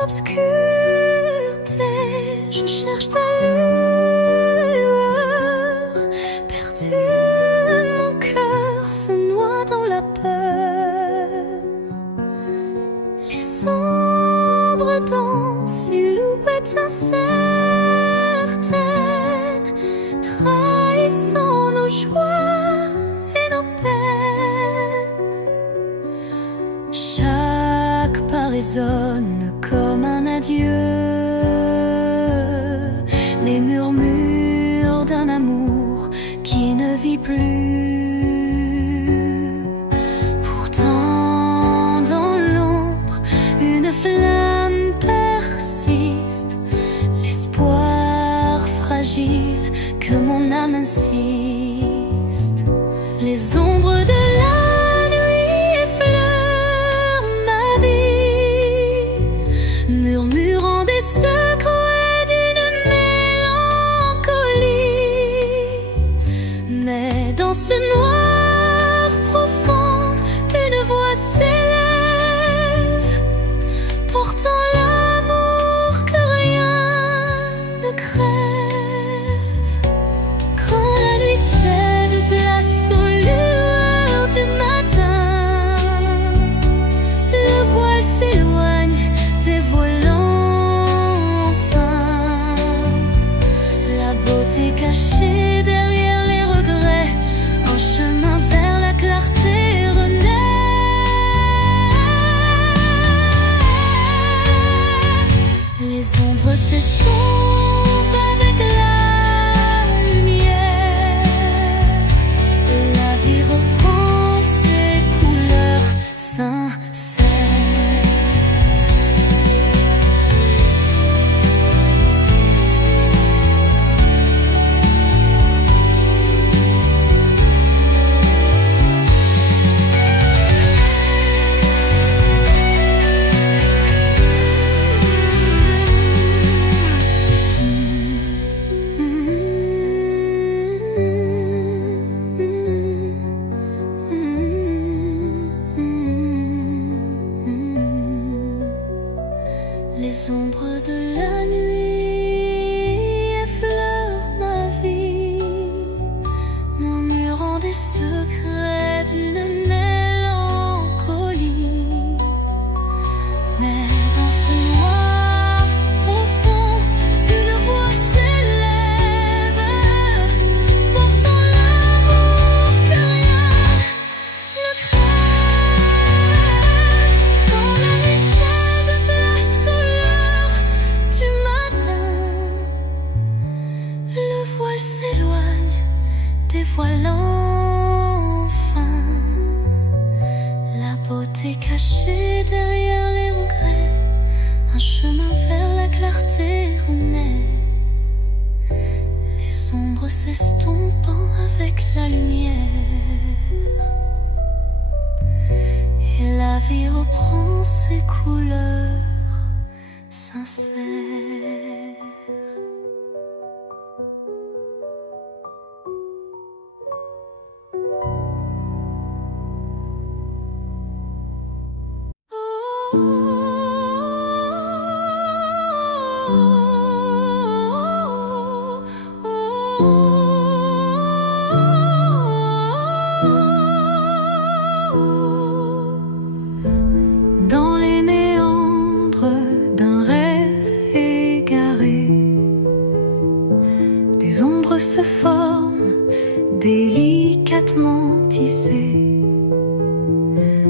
l'obscurité, je cherche ta lueur. Perdu, mon cœur se noie dans la peur. Les ombres dansent, silhouettes incertaines, trahissant nos joies et nos peines. Chaque pas résonne comme un adieu, les murmures d'un amour qui ne vit plus. Pourtant dans l'ombre, une flamme persiste, l'espoir fragile que mon âme insiste. Les ombres de la nuit effleurent ma vie, murmurant des secrets d'une mélancolie. Mais dans ce noir profond, une voix s'élève, portant l'amour que rien ne crève. Quand la nuit cède place aux lueurs du matin, le voile s'éloigne, dévoilant enfin la beauté cachée derrière les regrets. Un chemin vers la clarté renaît. Les ombres s'estompent avec la lumière, et la vie reprend ses couleurs sincères. Les ombres de la nuit effleurent ma vie, murmurant des secrets d'une mélancolie. Mais dans ce noir profond, une voix s'élève, portant l'amour que rien ne crève. Quand la nuit cède place aux lueurs du matin, le voile s'éloigne, dévoilant enfin la beauté cachée derrière les regrets. Un chemin vers la clarté renaît. Les ombres s'estompant avec la lumière, et la vie reprend ses couleurs sincères. Dans les méandres d'un rêve égaré, des ombres se forment, délicatement tissées.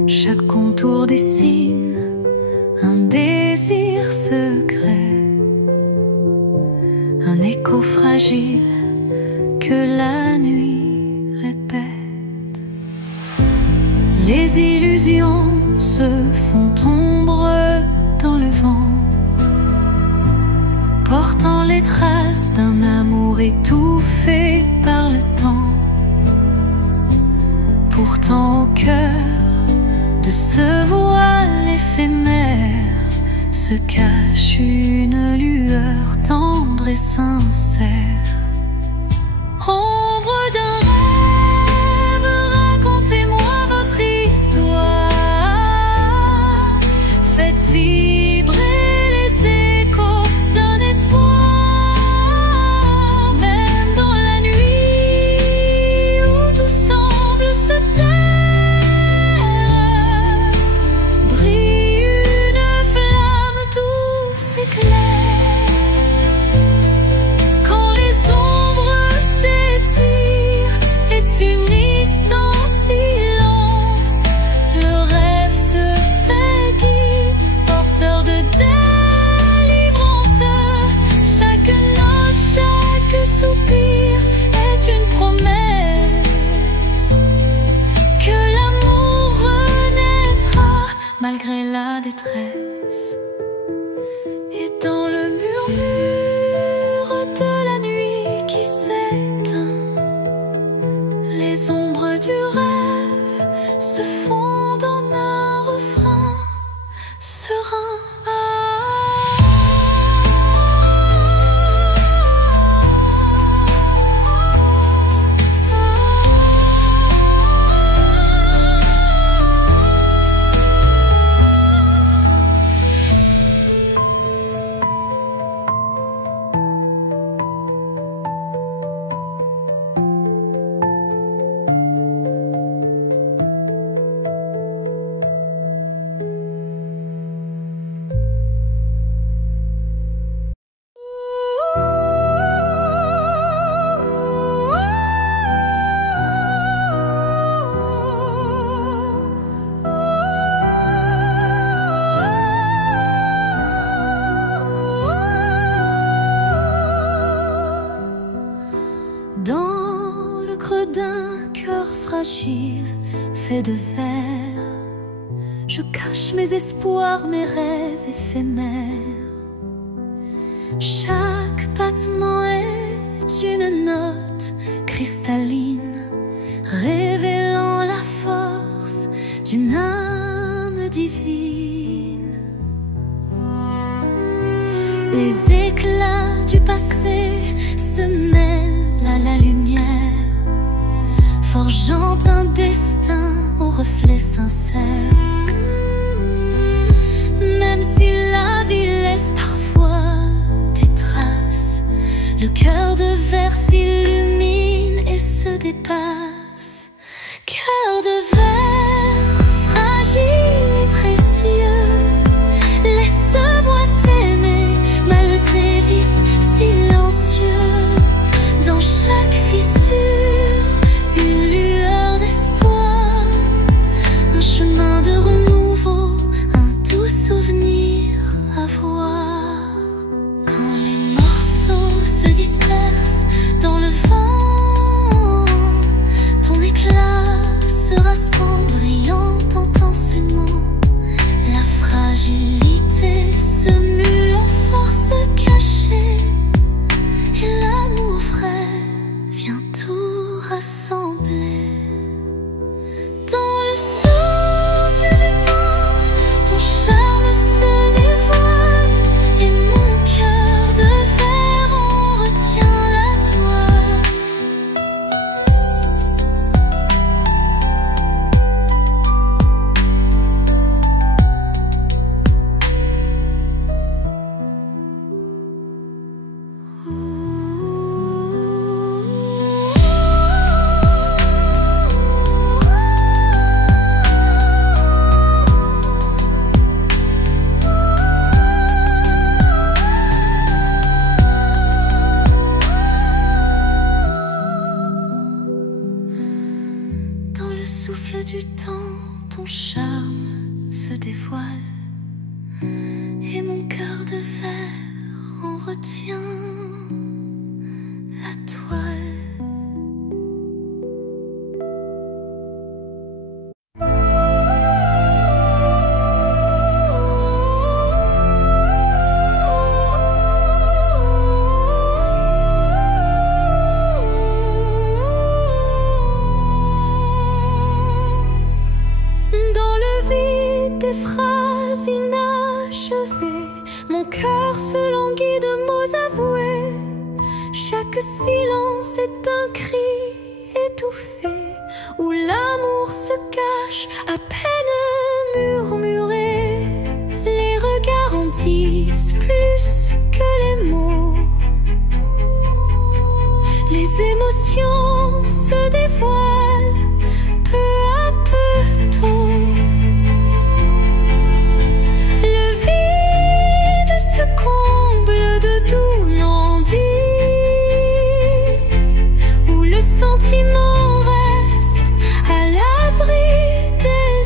Chaque contour dessine un désir secret, un écho fragile que la nuit répète. Les illusions se font ombre dans le vent, portant les traces d'un amour étouffé par le temps. Pourtant au cœur de ce voile éphémère se cache une lueur tendre et sincère. Ombre d'un rêve, racontez-moi votre histoire. Faites vibrer les la détresse. Et dans le murmure de la nuit qui s'éteint, les ombres du rêve se fondent en un refrain serein. Dans le creux d'un cœur fragile fait de verre, je cache mes espoirs, mes rêves éphémères. Chaque battement est une note cristalline, révélant la force d'une âme divine. Les éclats du passé se mêlent à la lumière, forgeant un destin au reflet sincère. Même si la vie laisse parfois des traces, le cœur de verre s'illumine et se dépasse. Cœur de verre, fragile et précieux, laisse-moi t'aimer, mal tes vices silencieux. Dans chaque fissure, une lueur d'espoir, un chemin de renouveau, un doux souvenir à voir. Quand les morceaux se dispersent dans le vent, ton éclat se rassemble brillant intensément. La fragilité se mue en force cachée, et l'amour vrai vient tout rassembler. Dans le souffle du temps, ton charme se dévoile, et mon cœur de verre en retient la toile. Dans le souffle du temps, ton charme se dévoile, et mon cœur de verre en retient la toile. Dans le vide des phrases inachevées, mon cœur se languit de mots avoués. Chaque silence est un cri étouffé, où l'amour se cache à peine murmuré. Les regards en disent plus que les mots, les émotions se dévoilent peu à peu tôt. Le vide se comble de doux non-dits, où le sentiment reste à l'abri des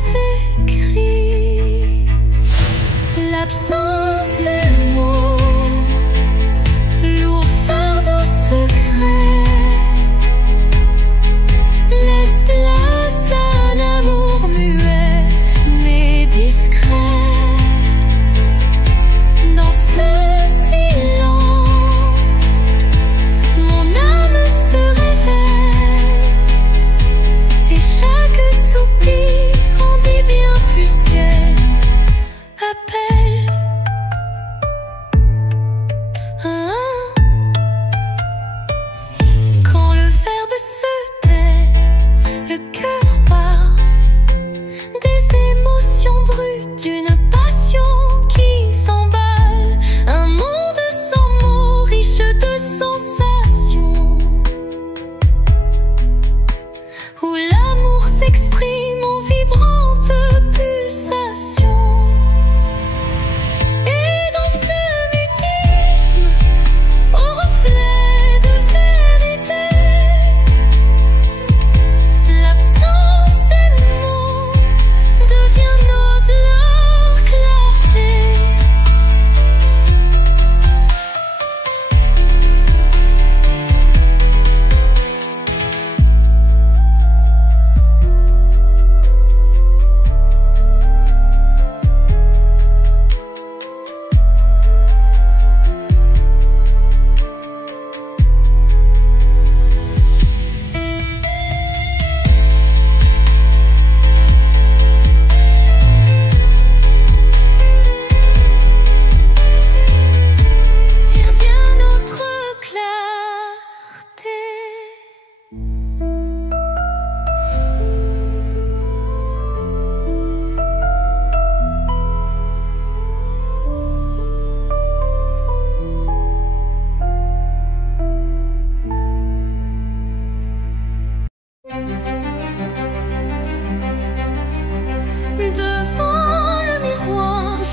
écrits.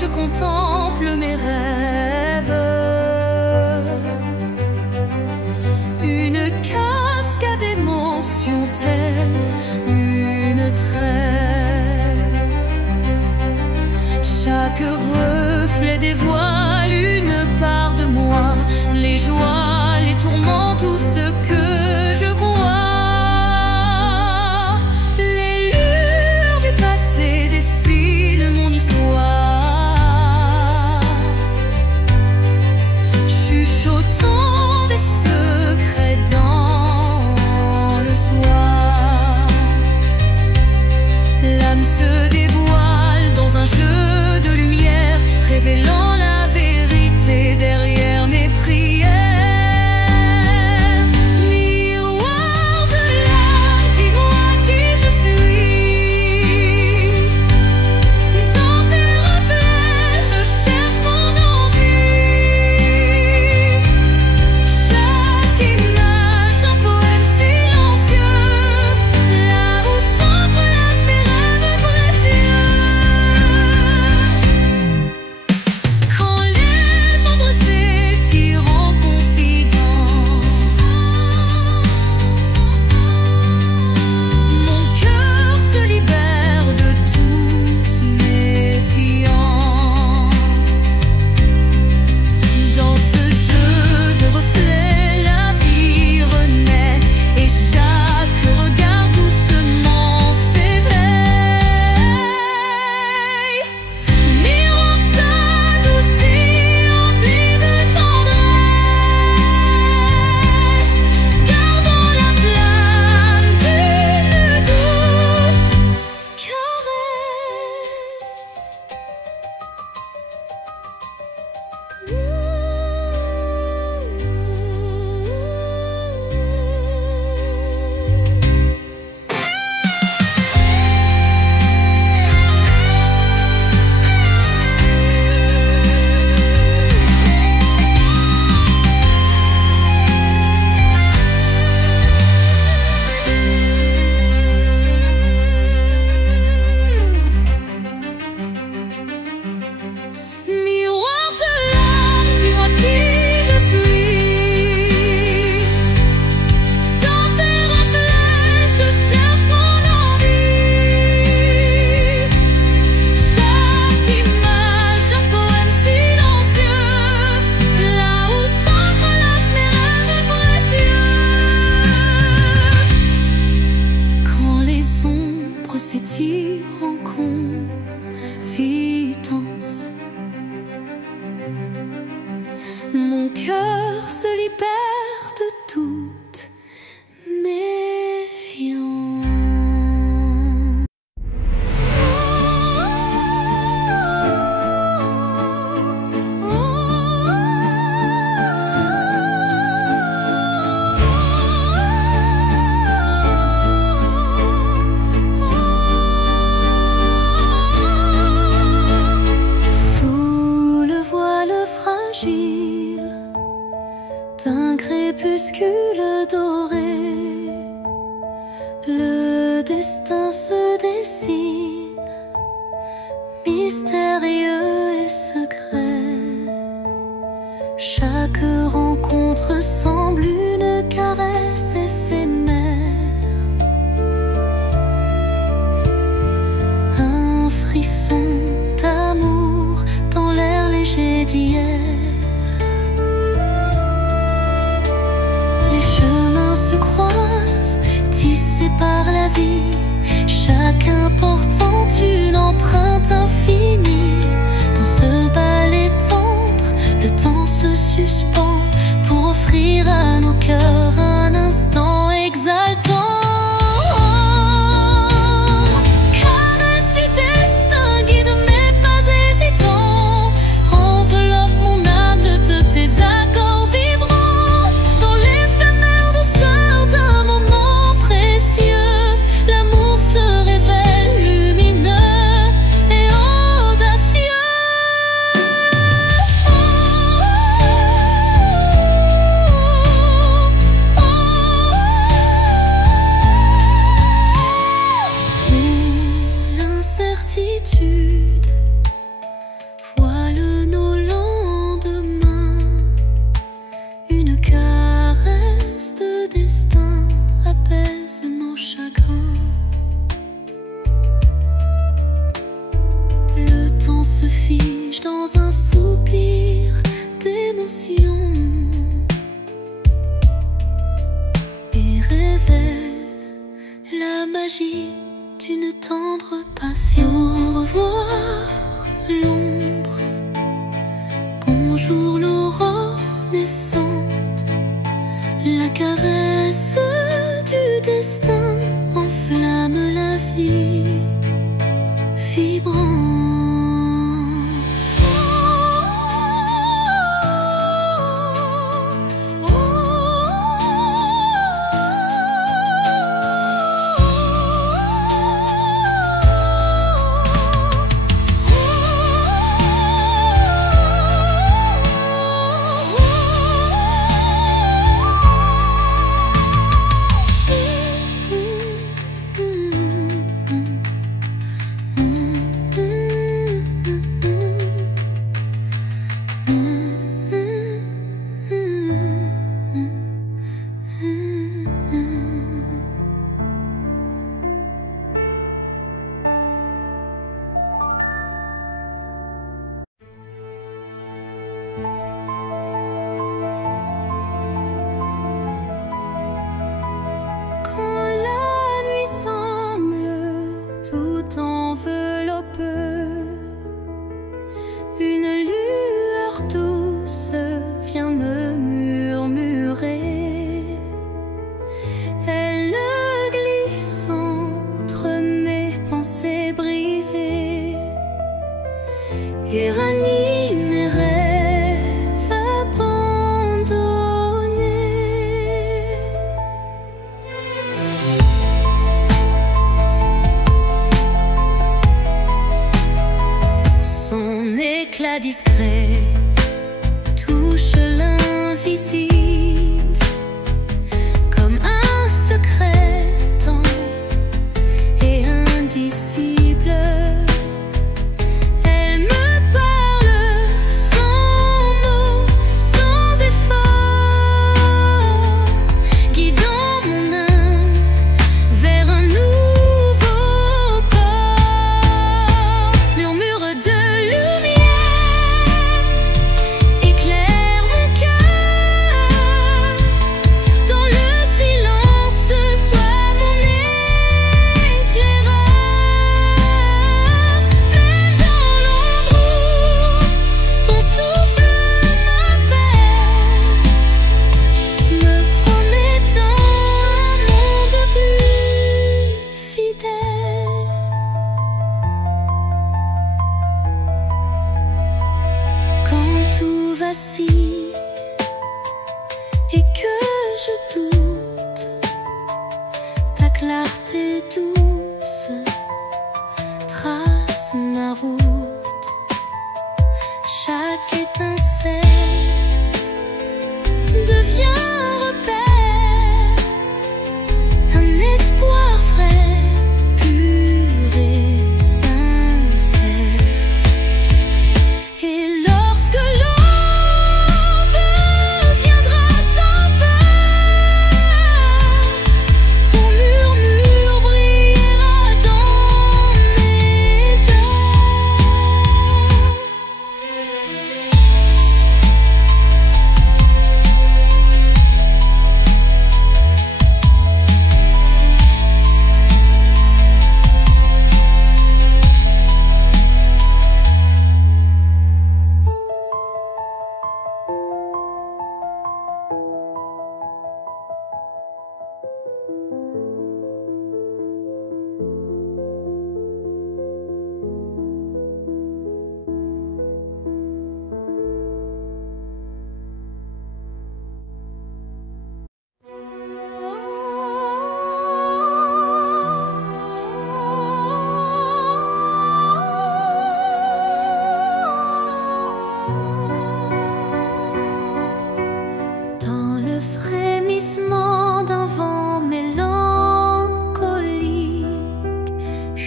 je contemple mes rêves. Une cascade d'émotions telle une trêve. Chaque reflet dévoile une part de moi, les joies, les tourments, tout ce que je crois. Les lueurs du passé dessinent mon histoire, chuchotant des secrets dans le soir. L'âme se dévoile dans un jeu de lumière, révélant la vérité derrière mes prières. Miroir de l'âme, dis-moi qui je suis. Dans tes reflets, je cherche mon ennui. Chaque image, un poème silencieux, là où s'entrelacent mes rêves précieux. Quand les ombres s'étirent en confidence, mon cœur se libère de toute méfiance. Dans ce jeu de reflets, la vie renaît et chaque regard doucement s'éveille. Miroir s'adoucit, empli de tendresse, gardant la flamme d'une douce Miroir de l'âme, dis-moi qui je suis. Dans tes reflets, je cherche mon ennui. Chaque image, un poème silencieux, là où s'entrelacent mes rêves précieux. Quand les ombres s'étirent en confidence, mon cœur se libère de toute méfiance. Sous le voile fragile d'un crépuscule doré, le destin se dessine, mystérieux et secret. Chaque rencontre semble une caresse éphémère, un frisson d'amour dans l'air léger d'hier. Les chemins se croisent, tissés par la vie, chacun portant une empreinte infinie. Dans ce ballet tendre, le temps se suspend pour offrir à nos cœurs un instant exaltant. Caresse du destin, guide mes pas hésitants, enveloppe mon âme de tes accords vibrants. Dans l'éphémère douceur d'un moment précieux, l'amour se révèle lumineux et audacieux. agit d'une tendre passion. Au revoir l'ombre, bonjour l'aurore naissante, la caresse du destin enflamme la vie vibrante. Et ranime mes rêves abandonnés. Son éclat discret touche l'invisible comme un secret tendre et indicible. Et que je doute, ta clarté douce trace ma route. Chaque étincelle devient un repère, un espoir vrai, pur et sincère. Et lorsque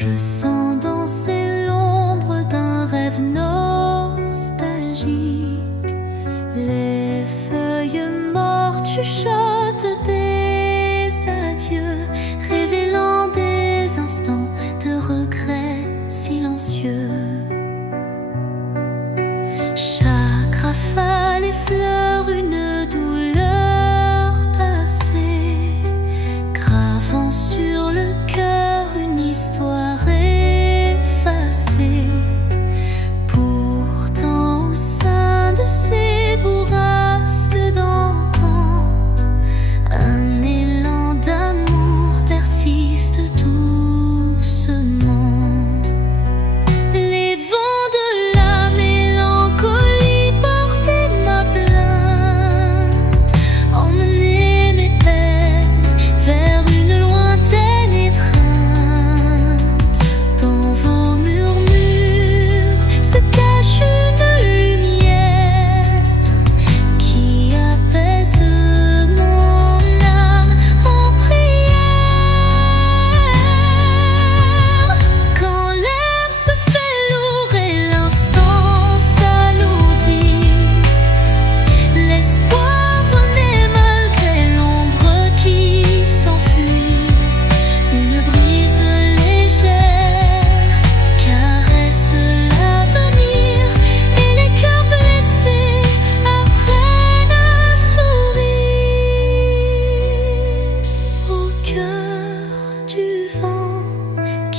je sens danser l'ombre d'un rêve nostalgique. Les feuilles mortes chuchotent des adieux, révélant des instants de regret silencieux. Chaque rafale effleure une douleur passée, gravant sur le cœur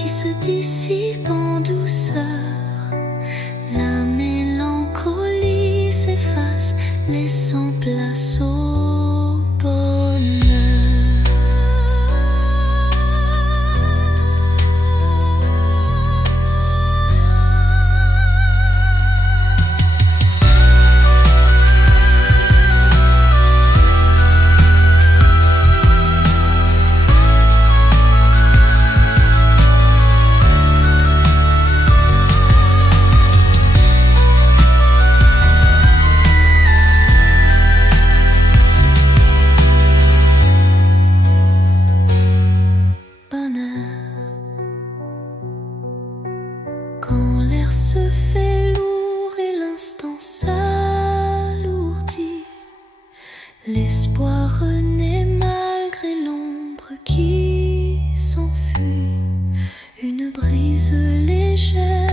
qui se dissipe en douceur. La mélancolie s'efface, laissant place au bonheur. Quand l'air se fait lourd et l'instant s'alourdit, l'espoir renaît malgré l'ombre qui s'enfuit. Une brise légère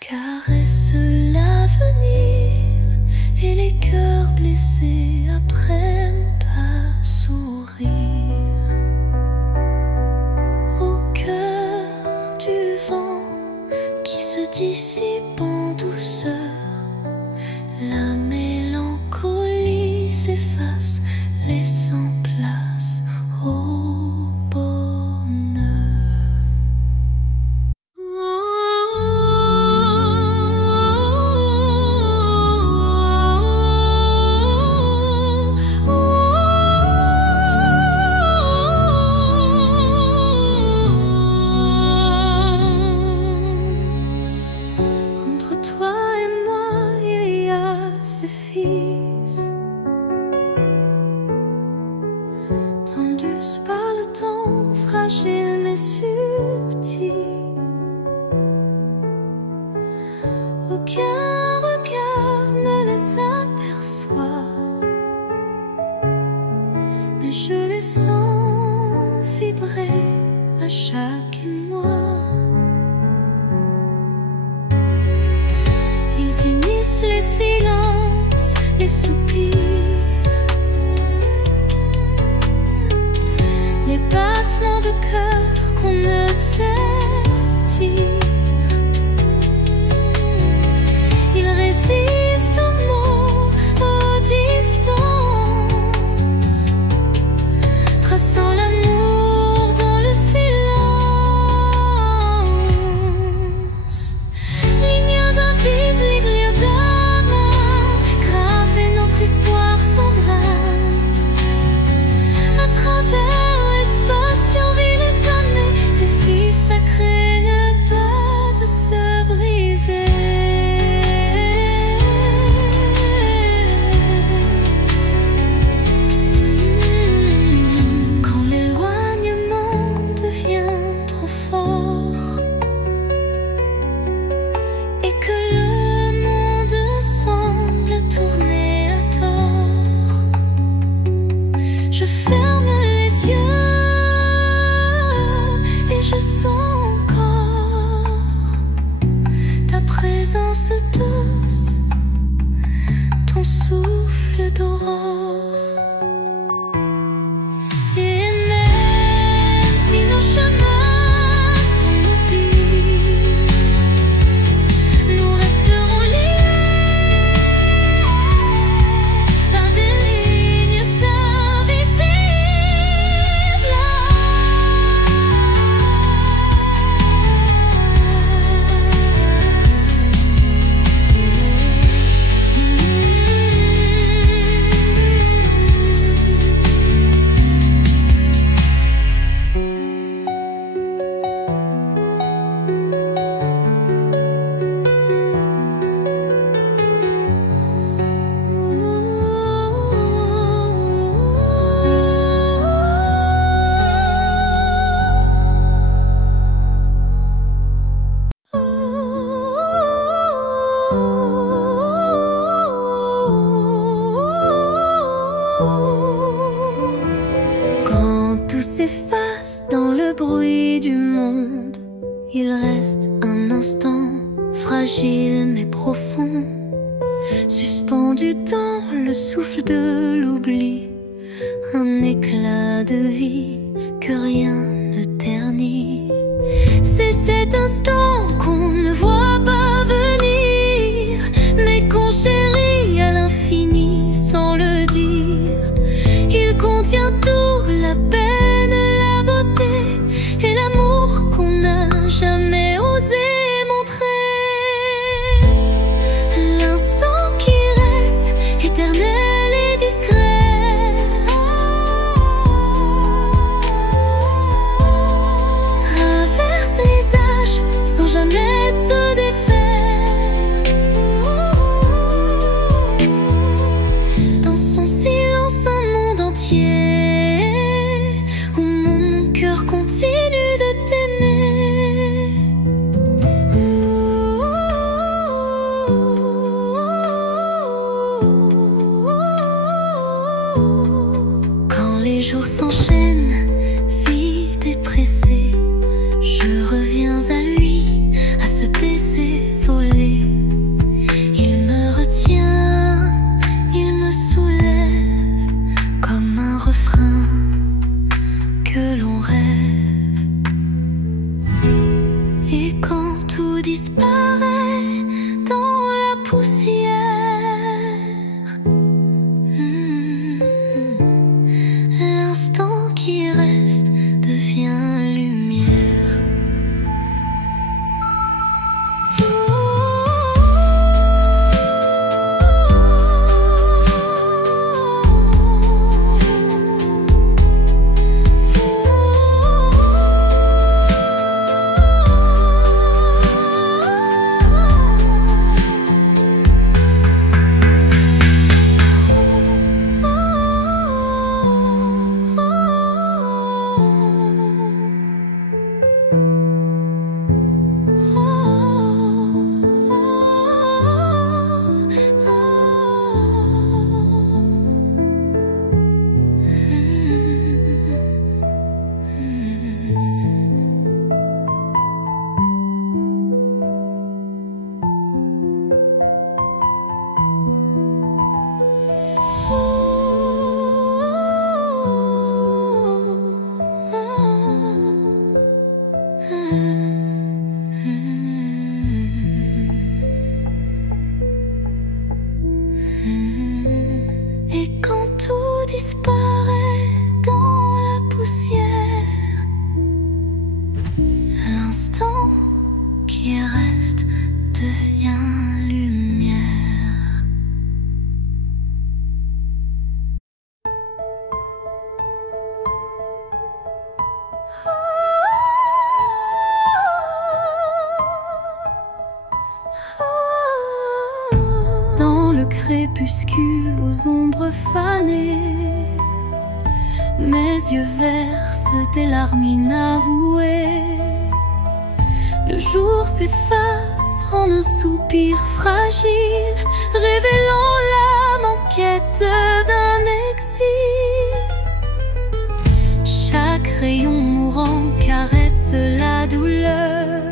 caresse l'avenir et les cœurs blessés apprennent à sourire. Au cœur du vent qui se dissipe en douceur, la mélancolie s'efface, laissant place au bonheur. Entre toi et moi, il y a ce fils, tendus par le temps, fragile mais subtil. Aucun regard ne les aperçoit, mais je les sens vibrer à chaque émoi. Ils unissent les silences, les soupirs, les battements de cœur qu'on ne sait dire. Ils résistent aux mots, aux distances, traçant l'amour dans le silence. Lignes invisibles, lignes d'amour, graver notre histoire sans drame. À travers l'espace survit les années, ces filles sacrées ne peuvent se briser. Quand l'éloignement devient trop fort et que le monde semble tourner à tort, je ferme les yeux et je sens encore ta présence douce, ton souffle d'aurore. Et même si nos chemins sont mobiles, nous resterons liés par des lignes invisibles. Quand tout s'efface dans le bruit du monde, il reste un instant fragile mais profond, suspendu dans le souffle de l'oubli, un éclat de vie que rien ne ternit. cet instant qu'on ne voit pas venir, mais qu'on chérit à l'infini sans le dire. Il contient tout, la peine, la beauté et l'amour qu'on n'a jamais osé montrer. L'instant qui reste éternel et discret, traverse les âges sans jamais se défaire. Dans son silence un monde entier où mon cœur continue de t'aimer. Quand les jours s'enchaînent, vite et pressés, je reviens à lui, à ce baiser volé. Il me retient, il me soulève comme un refrain que l'on rêve. Et quand tout disparaît dans la poussière, l'instant qui reste devient lumière. Et quand tout disparaît dans la poussière, l'instant qui reste devient lumière. Dans le crépuscule aux ombres fanées, mes yeux versent des larmes inavouées. Le jour s'efface en un soupir fragile, révélant l'âme en quête d'un exil. Chaque rayon mourant caresse la douleur,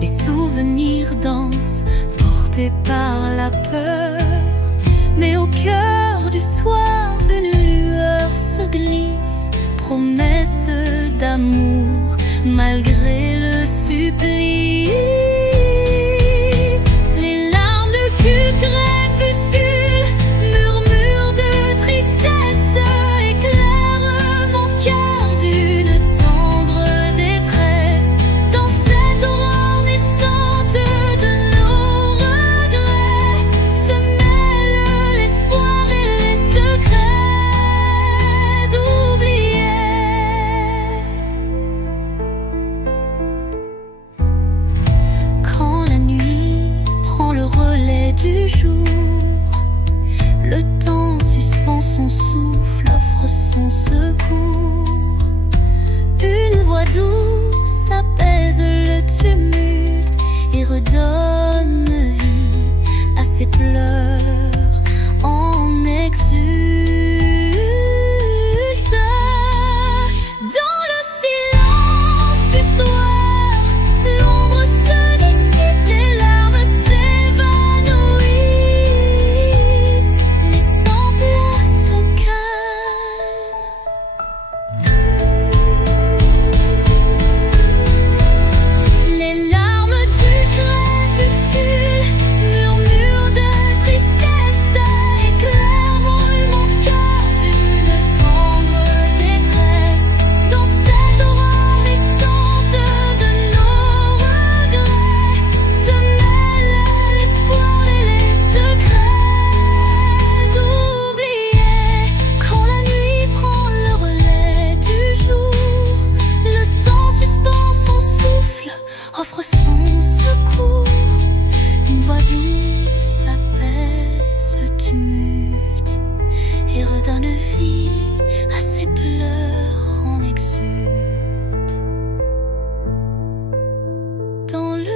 les souvenirs dansent portés par la peur. Mais au cœur du soir, une lueur se glisse, promesse d'amour malgré le supplice. Les larmes de crépuscule, murmures de tristesse, éclairent mon cœur d'une tendre détresse. Dans cette aurore naissante de nos regrets se mêlent l'espoir et les secrets oubliés.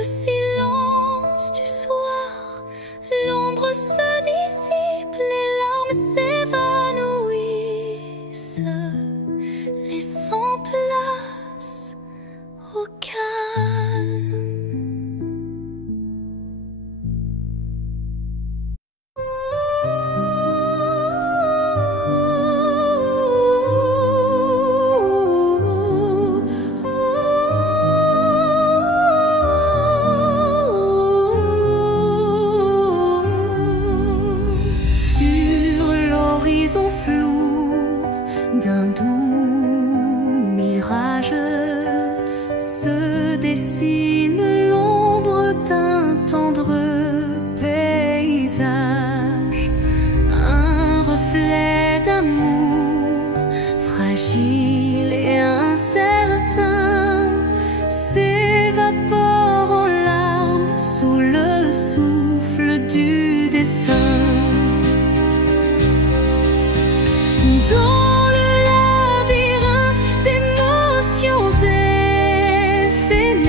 silence du soir, l'ombre se dissipe, les larmes s'évanouissent, laissant place au calme. Flou d'un doux mirage se dessine l'ombre d'un tendre paysage, un reflet d'amour fragile et incertain s'évapore en larmes sous le souffle du destin. Dans le labyrinthe d'émotions éphémères,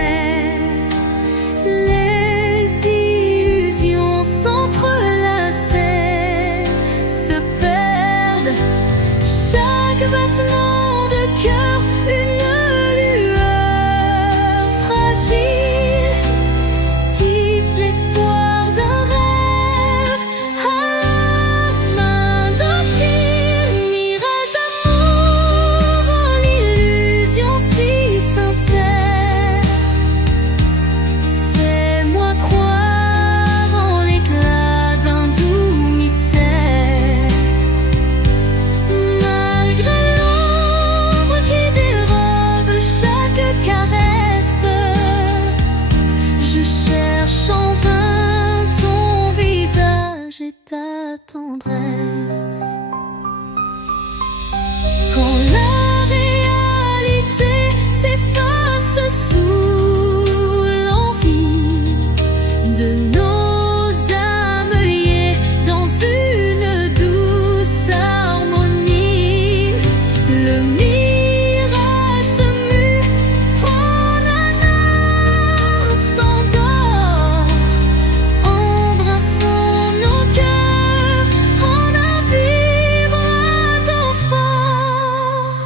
les illusions s'entrelacent, se perdent. Chaque battement de cœur, une lueur fragile, tisse l'espoir d'un rêve à la main docile. Mirage d'amour en illusion si sincère, fais-moi croire en l'éclat d'un doux mystère. Malgré l'ombre qui dérobe chaque caresse, je cherche en vain ton visage et ta tendresse. Quand la réalité s'efface sous l'envie de nos âmes liées dans une douce harmonie, le mirage se mue en un instant d'or, embrassant nos cœurs en un vibrato fort.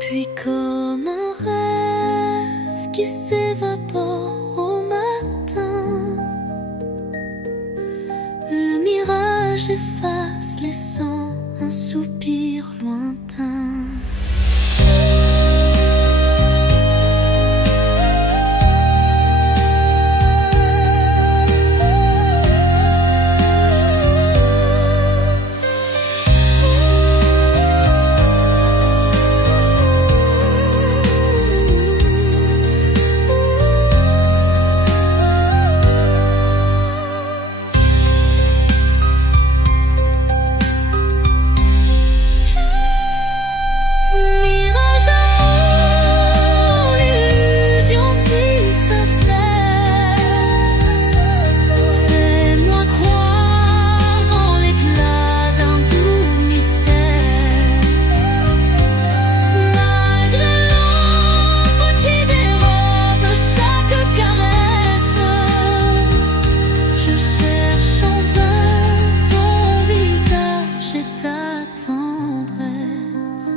Puis comme un rêve qui s'évapore au matin, le mirage efface, laissant un soupir lointain. Mirage d'amour, l'illusion si sincère, fais-moi croire en l'éclat d'un doux mystère. Malgré l'ombre qui dérobe chaque caresse, je cherche en vain ton visage et ta tendresse.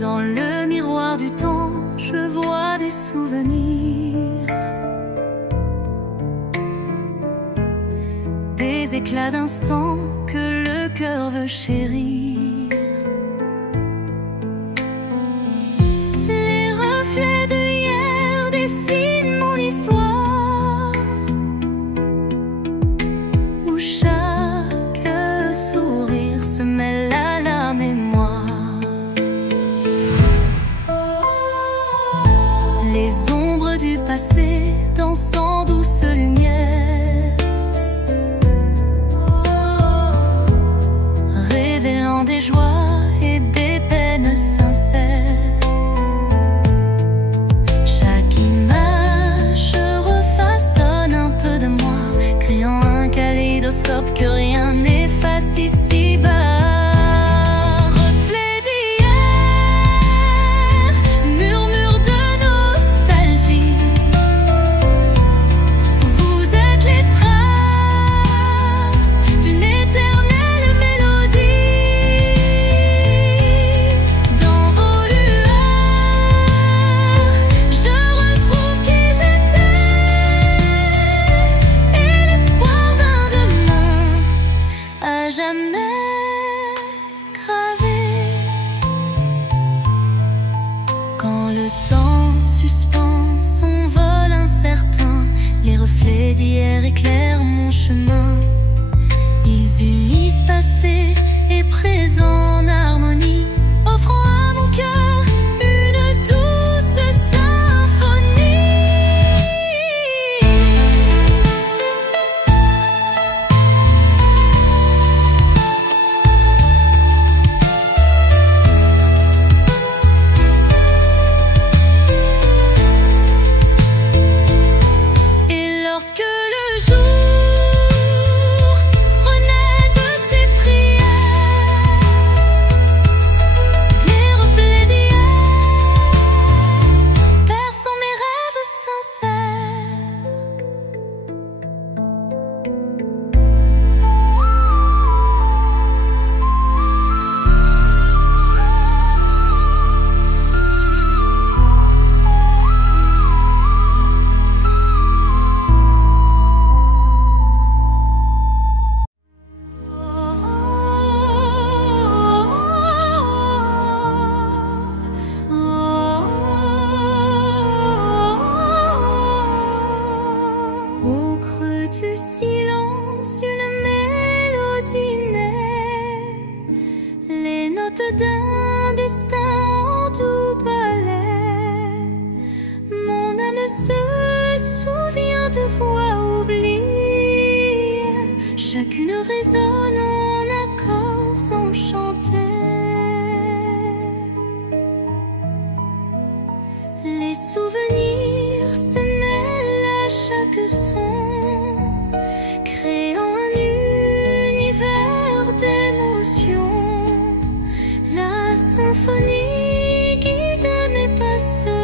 Dans le miroir du temps, je vois des souvenirs, des éclats d'instants que le cœur veut chérir. Les reflets de hier dessinent mon histoire, où chaque sourire se mêle à la mémoire. Les ombres du passé dansant douce lumière d'hier éclairent mon chemin. Ils unissent passé et présent en harmonie, offrant à mon cœur une douce symphonie. Et lorsque le jour renaît de ses prières, les reflets d'hier perçant mes rêves sincères. Au creux du silence, une mélodie naît, les notes d'un destin en doux ballet. Mon âme se souvient de voix oubliées, chacune résonne en accords enchantés. Les souvenirs se mêlent à chaque son, créant un univers d'émotions. La symphonie guide mes pas solitaires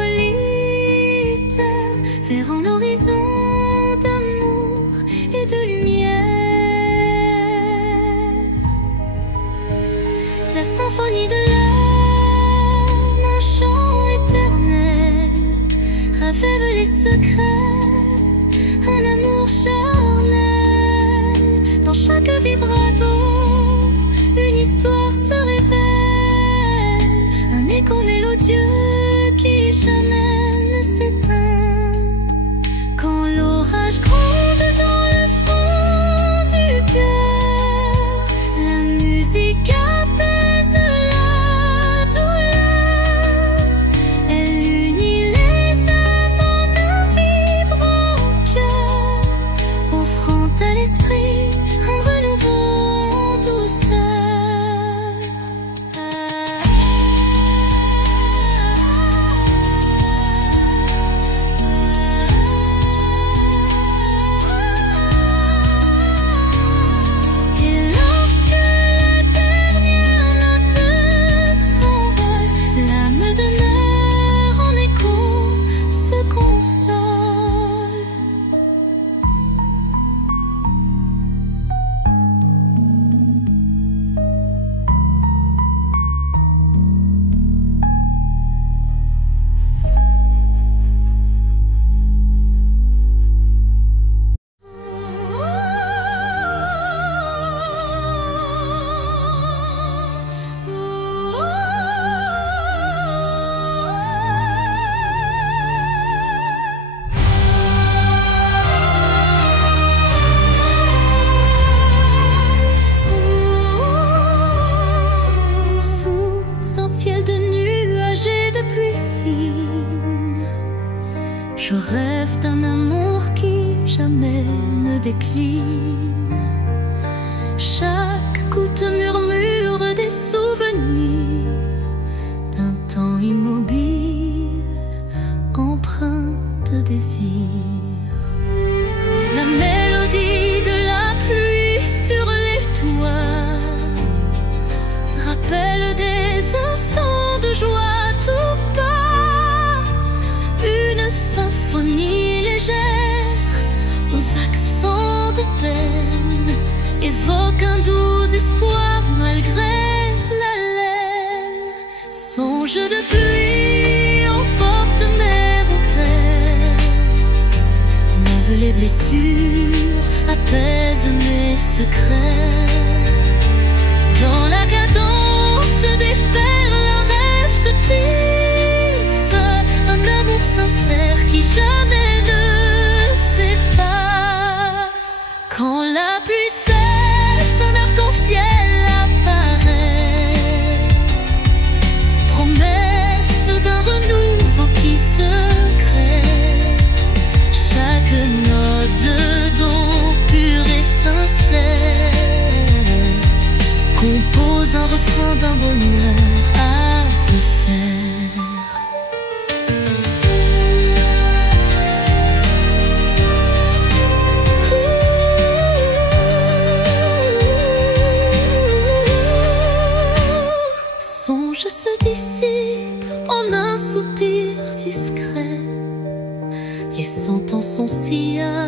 vers un horizon d'amour et de lumière. La symphonie de l'âme, un chant éternel, révèle les secrets, un amour charnel. Dans chaque vibrato, une histoire se révèle, un écho mélodieux qui jamais ne s'éteint. Quand l'orage gronde dans le fond du cœur, la musique apaise la douleur. Elle unit les âmes en un vibrant cœur, offrant à l'esprit un renouveau en douceur. Et lorsque la dernière note s'envole, l'âme demeure en écho, se console. Sous un ciel de nuages et de pluie fine, je rêve d'un amour qui jamais ne décline. Chaque goutte murmure des souvenirs d'un temps immobile, empreint de désir. La mélodie de la pluie sur les toits rappelle des instants de joie tout bas. Une symphonie légère aux accents de peine évoque un doux espoir malgré la laine. Songe de pluie emporte mes regrets, lave les blessures, apaise mes secrets. Dans la cadence des perles, un rêve se tisse, un amour sincère qui jamais ne s'efface.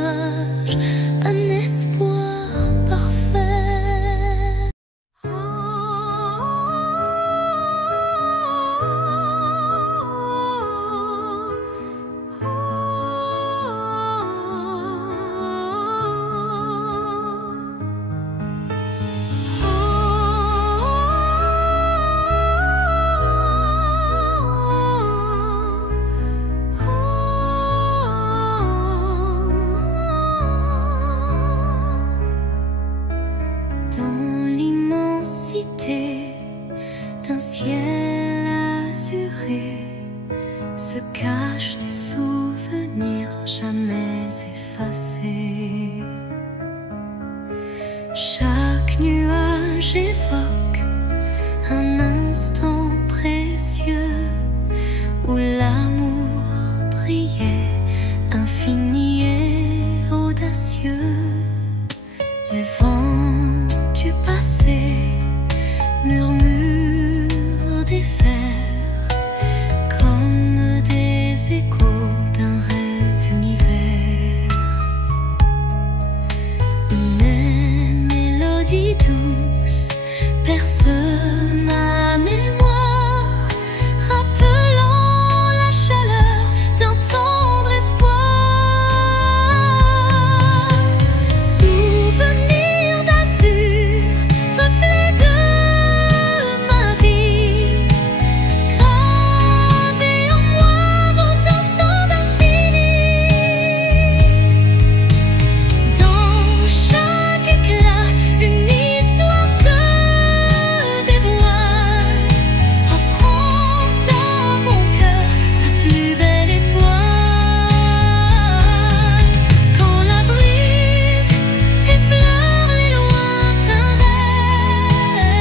visage un espoir parfait. Dans l'immensité d'un ciel azuré se cachent des souvenirs jamais effacés. Chaque nuage évoque un instant précieux où l'amour brillait, infini et audacieux. Les vents du passé murmurent des vers comme des échos d'un rêve univers. Une mélodie douce berce ma mémoire, rappelant la chaleur d'un tendre espoir. Souvenir d'azur, reflet de ma vie, gravez en moi vos instants d'infini. Dans chaque éclat, une histoire se dévoile, offrant à mon cœur sa plus belle étoile. Quand la brise effleure les lointains rêves,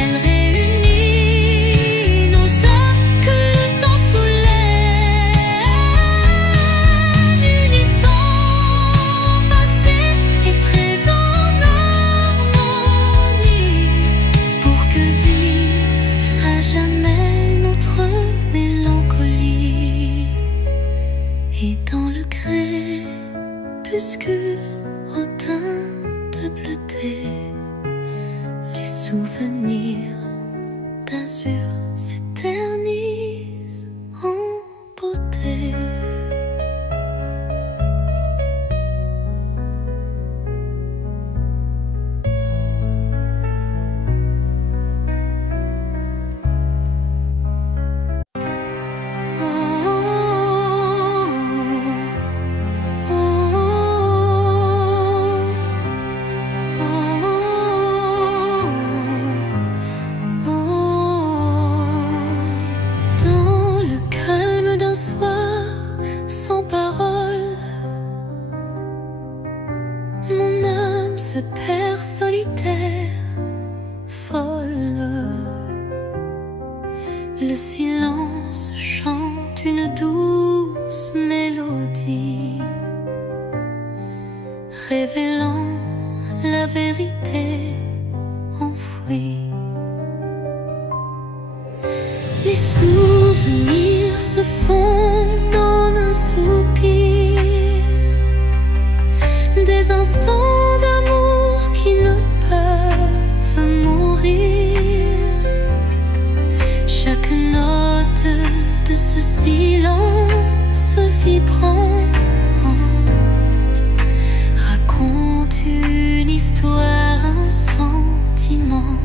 elle réunit nos âmes que le temps soulève, unissant passé et présent en harmonie, pour que vive à jamais notre mélancolie. Et dans le crépuscule aux teintes bleutées, les souvenirs d'azur s'éternisent en beauté. Dans le calme d'un soir sans parole, mon âme se perd solitaire, folle. Le silence chante une douce mélodie, révélant la vérité enfouie. Les souvenirs se fondent en un soupir, des instants d'amour qui ne peuvent mourir. Chaque note de ce silence vibrant raconte une histoire, un sentiment.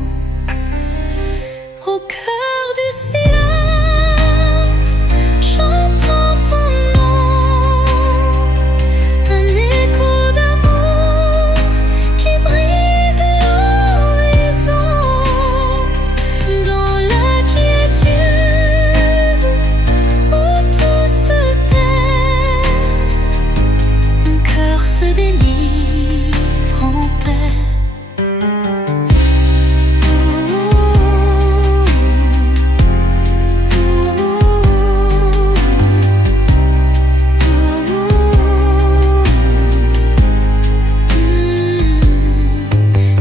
Au cœur du silence, j'entends ton nom, un écho d'amour qui brise l'horizon. Dans la quiétude où tout se tait, mon cœur se délivre en paix.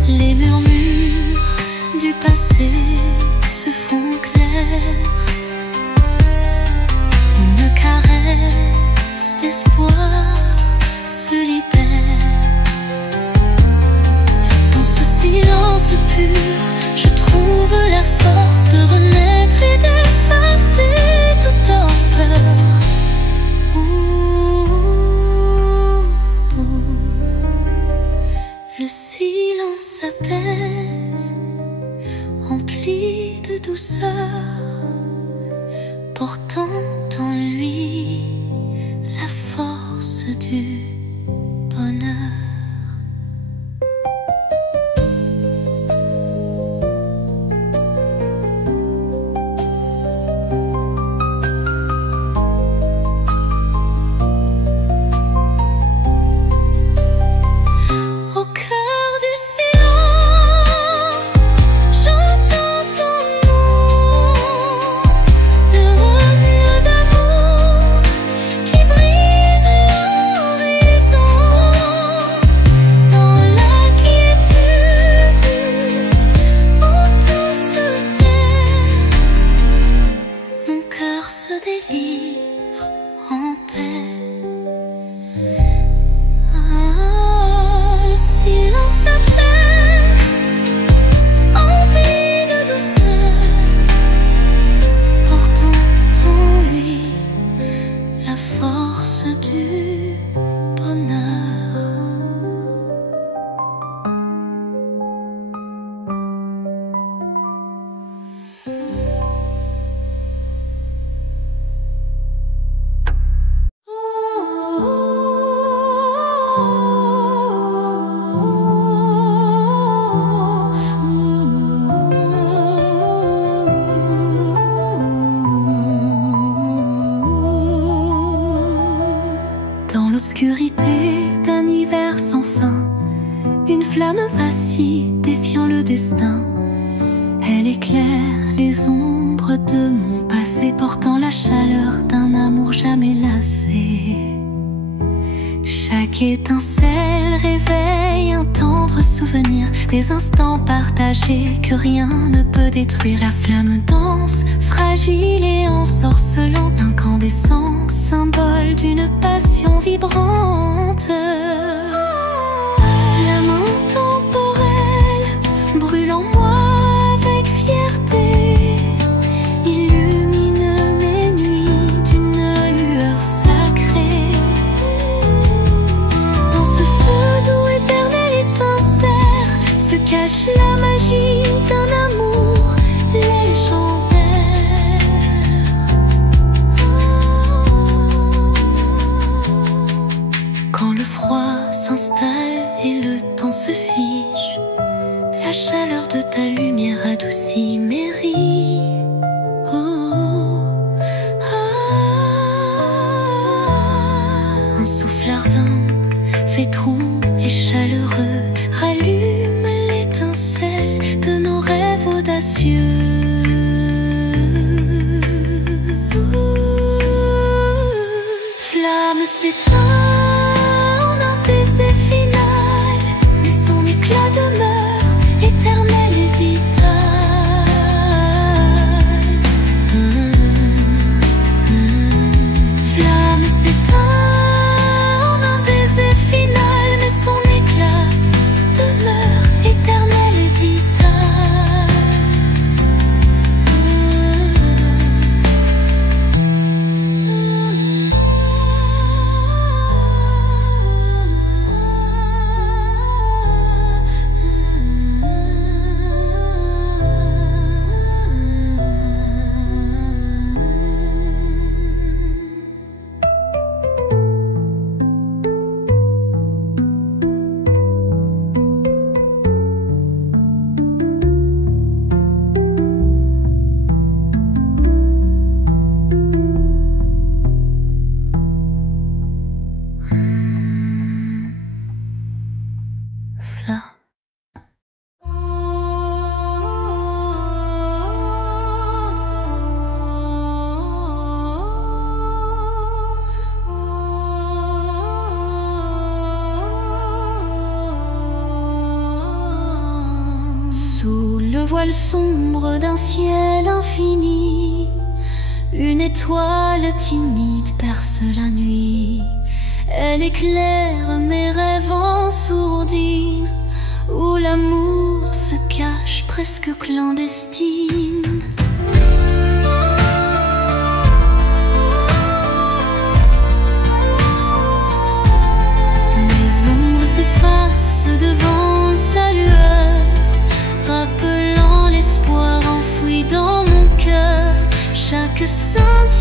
Les murmures du passé se font clairs, une caresse d'espoir portant en lui la force du bonheur. L'obscurité d'un hiver sans fin, une flamme vacille défiant le destin. Elle éclaire les ombres de mon passé, portant la chaleur d'un amour jamais lassé. Chaque étincelle réveille un tendre souvenir, des instants partagés que rien ne peut détruire. La flamme danse, fragile et ensorcelante, incandescent, symbole d'une passion vibrante. Flamme intemporelle, brûle en moi avec fierté, illumine mes nuits d'une lueur sacrée. Dans ce feu doux, éternel et sincère, se cache la magie d'un amour légendaire. Quand le froid s'installe et le temps se fige, la chaleur de ta lumière adoucit mes ris. Un souffle ardent, fétroux et chaleureux, rallume l'étincelle de nos rêves audacieux. Flamme s'éteint en un baiser final, mais son éclat demeure éternel et vital. Flamme s'éteint en un baiser final, mais son éclat demeure éternel et vital. Sous le voile sombre d'un ciel infini, une étoile timide perce la nuit. Elle éclaire mes rêves en sourdine, où l'amour se cache presque clandestine. Les ombres s'effacent devant sa lueur, rappelant l'espoir enfoui dans mon cœur. Chaque scintille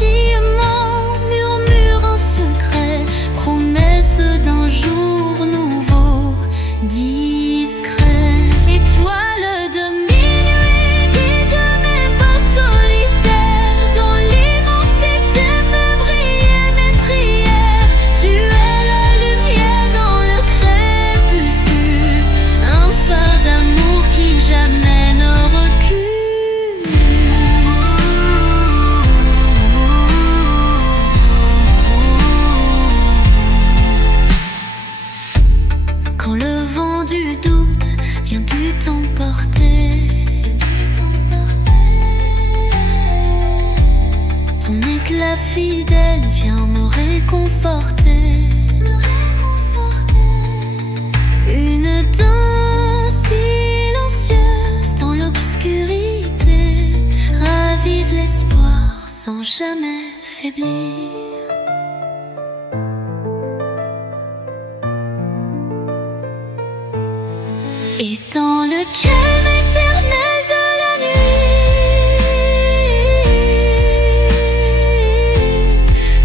doute, viens-tu t'emporter? Ton éclat fidèle vient me réconforter. Une danse silencieuse dans l'obscurité ravive l'espoir sans jamais faiblir. Et dans le calme éternel de la nuit,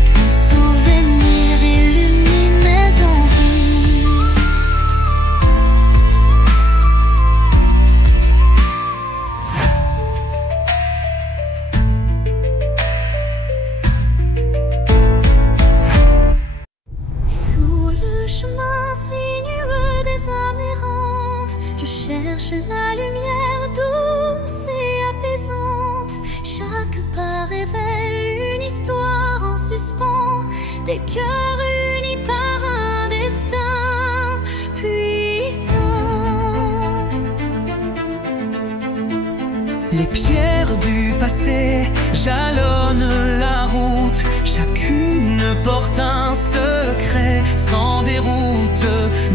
ton souvenir illumine mes envies. Sous le chemin sinueux des âmes errantes, je cherche la lumière douce et apaisante. Chaque pas révèle une histoire en suspens, des cœurs unis par un destin puissant. Les pierres du passé jalonnent la route, chacune porte un secret sans déroute.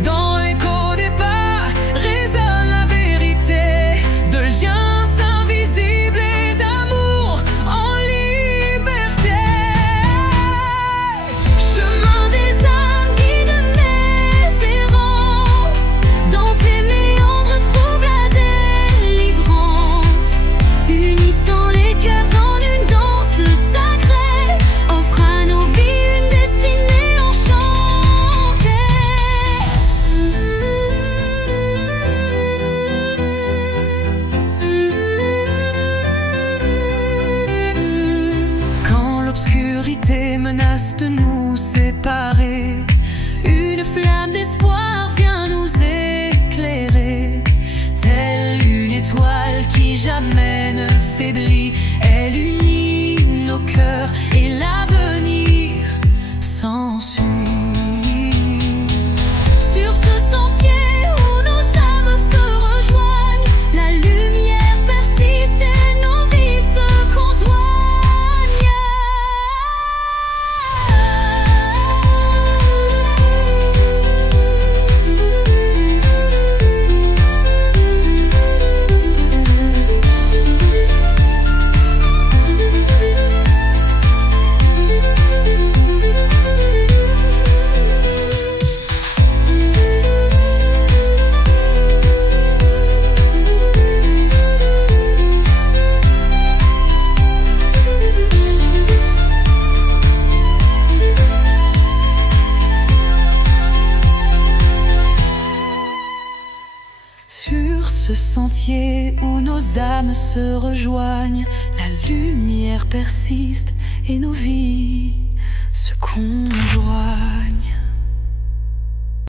Dans l'écho des pas résonne la vérité de liens invisibles et d'amour en liberté. Chemin des âmes, guide mes errances, dans tes méandres trouve la délivrance. Unissant les cœurs en une danse sacrée, offre à nos vies une destinée enchantée. Quand l'obscurité menace de nous séparer, une flamme d'espoir vient nous éclairer. Telle une étoile qui jamais ne faiblit, elle unit nos cœurs et l'avenir s'ensuit. Sur ce sentier où nos âmes se rejoignent, la lumière persiste et nos vies se conjoignent. Sur ce sentier où nos âmes se rejoignent, la lumière persiste et nos vies se conjoignent.